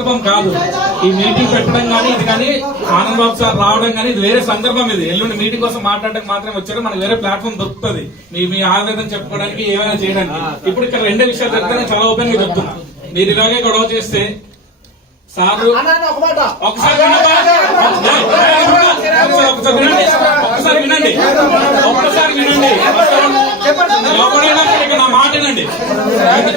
సందర్భం కాదు ఈ మీటింగ్ పెట్టడం కానీ ఇది కానీ ఆనంద్ బాబు సార్ రావడం కానీ ఇది వేరే సందర్భం ఇది ఎల్లుండి మీటింగ్ కోసం మాట్లాడడానికి మాత్రమే వచ్చారు మనకు వేరే ప్లాట్ఫామ్ దొరుకుతుంది మీ మీ ఆవేదన చెప్పుకోవడానికి ఏమైనా చేయడానికి ఇప్పుడు ఇక్కడ రెండే విషయాలు నేను చాలా ఓపెన్గా చెప్తున్నా మీరు ఇలాగే గొడవ చేస్తే సారు. ఒకసారి ఒకసారి వినండి ఒకసారి వినండి ఒక్కసారి నా మాట వినండి.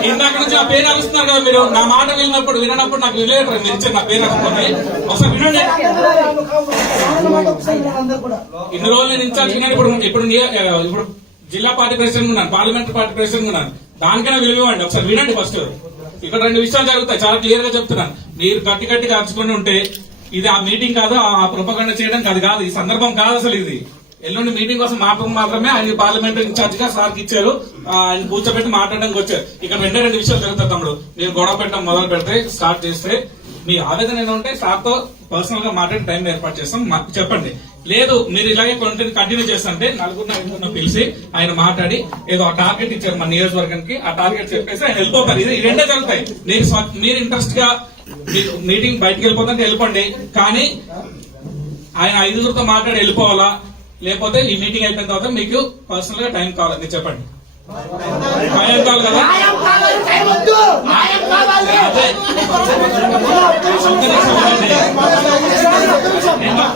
ఇందాక నుంచి నా పేరు అరుస్తున్నారు కదా మీరు. నా మాట విన్నప్పుడు వినప్పుడు నాకు విలేటర్ మీరు ఇచ్చారు నా పేరు అరుస్తుంది ఒకసారి వినండి. ఇన్ని రోజులు నేను ఇన్ఛార్జ్ ఇప్పుడు ఇప్పుడు ఇప్పుడు జిల్లా పార్టీ ప్రెసిడెంట్ ఉన్నాను పార్లమెంటరీ పార్టీ ప్రెసిడెంట్ ఉన్నాను. దానికైనా విలువ ఇవ్వండి ఒకసారి వినండి ఫస్ట్. ఇక్కడ రెండు విషయాలు జరుగుతాయి. చాలా క్లియర్గా చెప్తున్నాను. మీరు గట్టి గట్టిగా అరుచుకొని ఉంటే ఇది ఆ మీటింగ్ కాదు ఆ ప్రొపగండ చేయడం అది కాదు. ఈ సందర్భం కాదు అసలు ఇది. ఎల్లుండి మీటింగ్ కోసం మాత్రం మాత్రమే ఆయన పార్లమెంటరీ ఇన్ఛార్జ్గా సార్కి ఇచ్చారు. ఆయన కూర్చోబెట్టి మాట్లాడడానికి వచ్చారు. ఇక్కడ వెంటనే రెండు విషయాలు జరుగుతాయి తమ్ముడు. మీరు గొడవ పెట్టడం మొదలు పెడితే స్టార్ట్ చేస్తే మీ ఆవేదన ఏదో ఉంటే సార్తో పర్సనల్గా మాట్లాడి టైం ఏర్పాటు చేస్తాం. మాకు చెప్పండి. లేదు మీరు ఇలాగే కంటిన్యూ కంటిన్యూ చేస్తుంటే నలుగురు ఐదుగురు పిలిచి ఆయన మాట్లాడి ఏదో టార్గెట్ ఇచ్చారు మన నియోజకవర్గానికి. ఆ టార్గెట్ చెప్పేసి ఆయన వెళ్ళిపోతారు ఇది రెండే జరుగుతాయి. మీరు మీరు ఇంట్రెస్ట్గా మీరు మీటింగ్ బయటకు వెళ్ళిపోతుంటే వెళ్ళిపోండి. కానీ ఆయన ఐదుగురితో మాట్లాడి వెళ్ళిపోవాలా? లేకపోతే ఈ మీటింగ్ అయిపోయిన తర్వాత మీకు పర్సనల్గా టైం కావాలి మీరు చెప్పండి టైం కావాలి కదా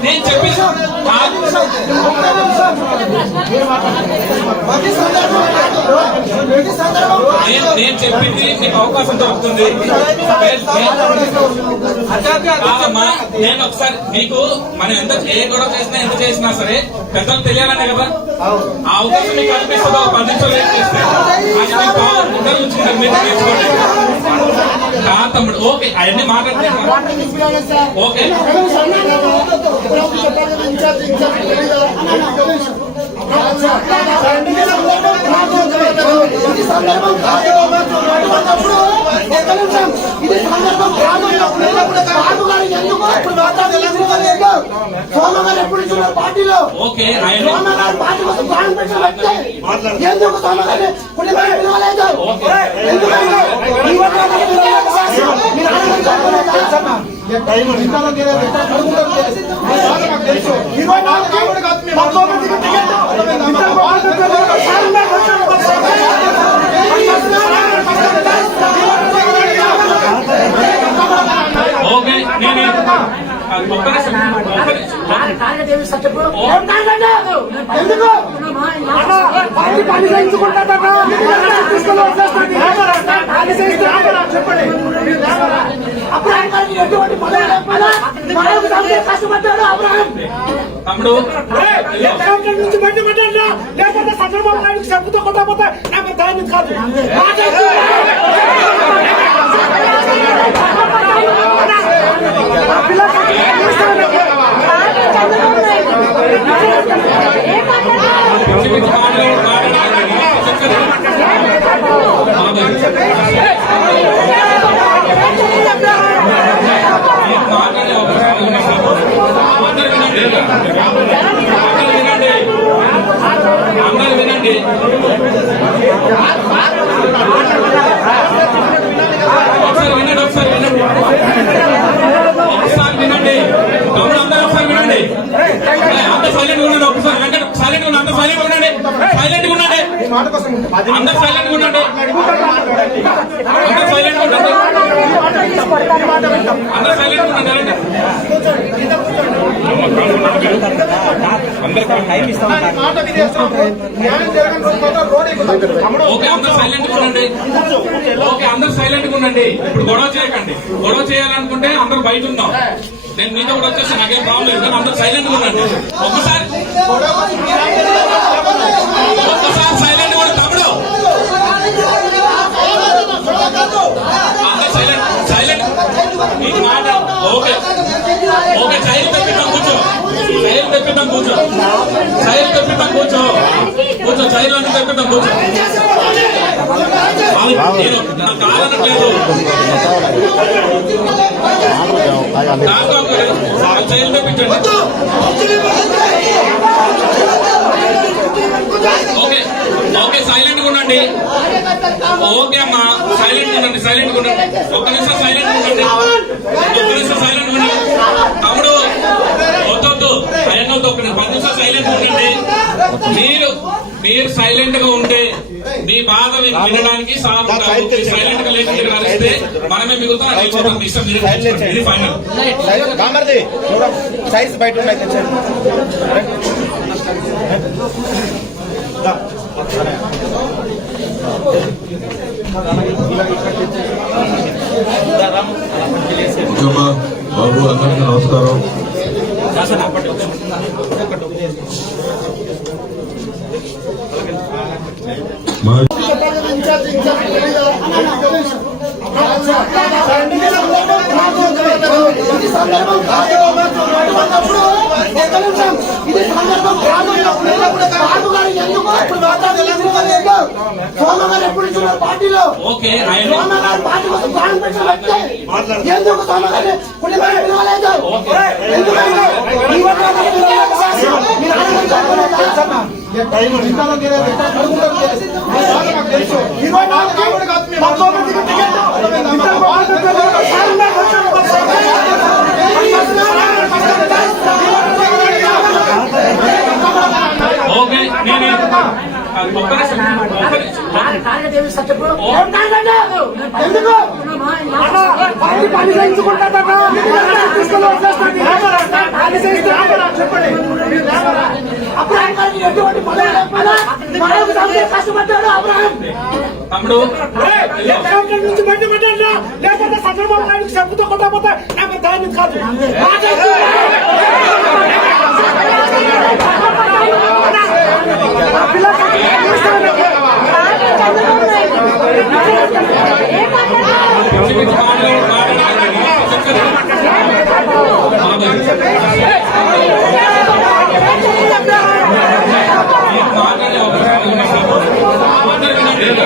నేను చెప్పి నేను చెప్పింది మీకు అవకాశం దొరుకుతుంది నేను ఒకసారి మీకు మనం ఎంత ఏ గొడవ చేసినా ఎంత చేసినా సరే పెద్దలు తెలియాలనే కదా ఆ అవకాశం మీకు చేస్తే అది ఉండలు ఉంచుకుంటారు మీరు నేర్చుకోండి తమ్ముడు ఓకే అవన్నీ మాట్లాడుతున్నా ఓకే ఇది సందర్భం కాదు ఒక్క నిమిషం ఇది సందర్భం కాదు బాబు గారు ఎందుకు ఇప్పుడు మాట్లాడలేదు సోమ గారు ఎప్పుడు ఇచ్చిన పార్టీలో ఓకే ఆయన సోమ గారు పార్టీ కోసం ప్రాణం పెట్టిన వ్యక్తి ఎందుకు సోమ గారు కొన్ని మంది పిలవలేదు ఎందుకంటే ఈ ఒక్క గారు పిలవలేదు. మీరు ఆనందించాలి ఓకే నేను అది ఒక్క నిమిషం, ఒక్క నిమిషం. ఎందుకు పార్టీ పని చేయించుకుంటాడట తీసుకొని వచ్చేస్తుంది చెప్పండి అప్పుడు ఆయన గారికి ఎటువంటి పదవి లేకపోయినా మనకు చదివే కష్టపడ్డాడు అబ్రహం తమ్ముడు. నుంచి బయట పెట్టండి లేకపోతే చంద్రబాబు నాయుడు చెప్పుతో కొట్టకపోతే నాకు దాన్ని కాదు పిచ్చి పిచ్చి మాటలు మాట్లాడకండి. మీరు మాట్లాడే అవకాశం ఉంది. అందరూ వినండి అందరూ వినండి అందరూ వినండి ఒకసారి వినండి ఒకసారి వినండి ఒకసారి వినండి తమ్ముడు అందరూ ఒకసారి వినండి అంత సైలెంట్ ఉండండి ఒకసారి వెంకట సైలెంట్ ఉండండి అంత సైలెంట్ ఉండండి సైలెంట్ ఉండండి అందరు సైలెంట్ ఉండండి అందరు సైలెంట్ ఉండండి అందరు సైలెంట్ ఉండండి ఓకే అందరు సైలెంట్ ఉండండి ఓకే అందరు సైలెంట్ ఉండండి ఇప్పుడు గొడవ చేయకండి. గొడవ చేయాలనుకుంటే అందరు బయట ఉందాం. నేను మీతో కూడా వచ్చేసి నాకేం ప్రాబ్లం లేదు అందరు సైలెంట్ ఉండండి ఒకసారి కూర్చో చైలు అంటే తెప్పిద్దాం కూర్చో అది కాదనట్లేదు నాకు ఓకే ఓకే సైలెంట్గా ఉండండి ఓకే అమ్మా సైలెంట్ ఉండండి సైలెంట్ ఉండండి ఒక్క నిమిషం సైలెంట్ ఉండండి ఒక్క నిమిషం సైలెంట్ ఉండండి తమ్ముడు వద్దొద్దు అయ్యనొద్దు ఒక్క నిమిషం పది నిమిషం సైలెంట్ ఉండండి మీరు మీరు సైలెంట్గా ఉంటే మీ బాధ విన్- వినడానికి సైలెంట్గా లేకుండా అరిస్తే మనమే మిగులుతాం. ఇది ఫైనల్ సైజ్ బయట బాబు అందరికీ నమస్కారం మా ఇది సందర్భం కాదు అన్నప్పుడు ఒక్క నిమిషం ఇది సందర్భం కాదు బాబు గారు ఎందుకు ఇప్పుడు మాట్లాడలేదు సోమ గారు ఎప్పుడు ఇచ్చున్నారు పార్టీలో ఓకే ఆయన సోమ గారు పార్టీ కోసం ప్రాణం పెట్టిన వ్యక్తి ఎందుకు సోమ గారిని కుటుంబాన్ని పిలవలేదు? ఎందుకంటే ఈ వర్గం గారిని పిలవలేదు. మీరు ఆనందం చేసుకోలేదా? ఓకే నేను ఒక్క నిమిషం ఒక్క నిమిషం ఏం కాదండి? తమ్ముడు. నుంచి బయటపెట్టండి లేకపోతే చంద్రబాబు నాయుడు చెప్పుతో కొట్టకపోతే నాకు దాన్ని కాదు పిచ్చి పిచ్చి మాటలు మాట్లాడకండి. మాట్లాడే అవకాశం ఉంది సార్. అందరూ వినండి.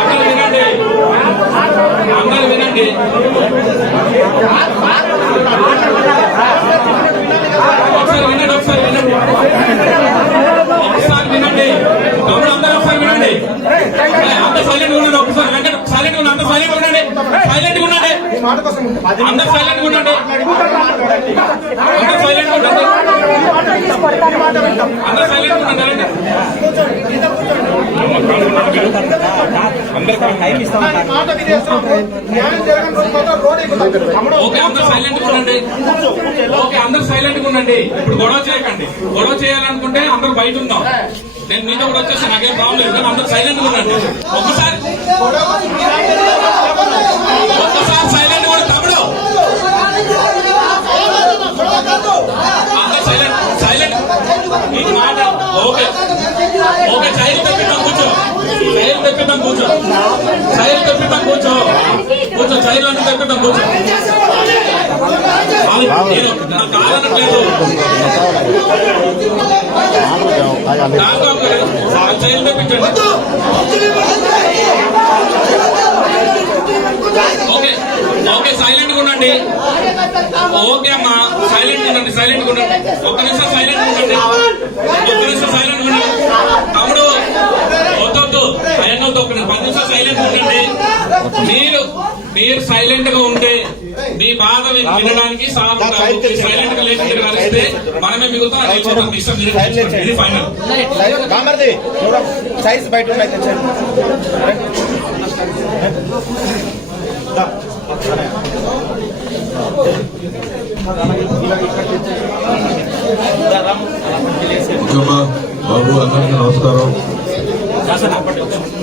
అందరూ వినండి. అందరూ వినండి. ఒకసారి వినండి ఒకసారి వినండి ఒకసారి వినండి తమ్ముడు అందరూ ఒకసారి వినండి అంత సైలెంట్ ఉండండి ఒకసారి వెంకట సైలెంట్ ఉండండి అంత సైలెంట్ ఉండండి సైలెంట్ ఉండండి అందరు సైలెంట్ ఉండండి అందరు సైలెంట్ ఉండండి అందరు సైలెంట్ ఉండండి ఓకే అందరు సైలెంట్ ఉండండి. ఓకే అందరు సైలెంట్ ఉండండి. ఇప్పుడు గొడవ చేయకండి. గొడవ చేయాలనుకుంటే అందరు బయట ఉందాం. నేను మీతో కూడా వచ్చేసి నాకేం ప్రాబ్లం లేదు కానీ అందరు సైలెంట్ ఉండండి. ఒక్కసారి ఒక్కసారి సైలెంట్ కూడా తమ్ముడు. అందరు సైలెంట్ సైలెంట్ మీకు మాట ఓకే. ఓకే చైలు తెప్పిద్దాం కూర్చో. చైలు తెప్పిద్దాం కూర్చో. చైలు తెప్పిద్దాం కూర్చో. కూర్చో చైలు అంటే తెప్పిద్దాం కూర్చో. నేను కారణం లేదు నాకు తెప్పించండి ఓకే ఓకే సైలెంట్గా ఉండండి. ఓకే అమ్మా సైలెంట్ ఉండండి సైలెంట్ ఉండండి. ఒక్క నిమిషం సైలెంట్ ఉండండి. ఒక్క నిమిషం సైలెంట్ ఉండండి. పది నిమిషం సైలెంట్ ఉండండి మీరు మీరు సైలెంట్గా ఉంటే మీ బాధ విన్- వినడానికి సైలెంట్గా లేకుండా అరిస్తే మనమే మిగులుతాం. ఇది ఫైనల్ సైజ్ బయట బాబు అందరికీ నమస్కారం.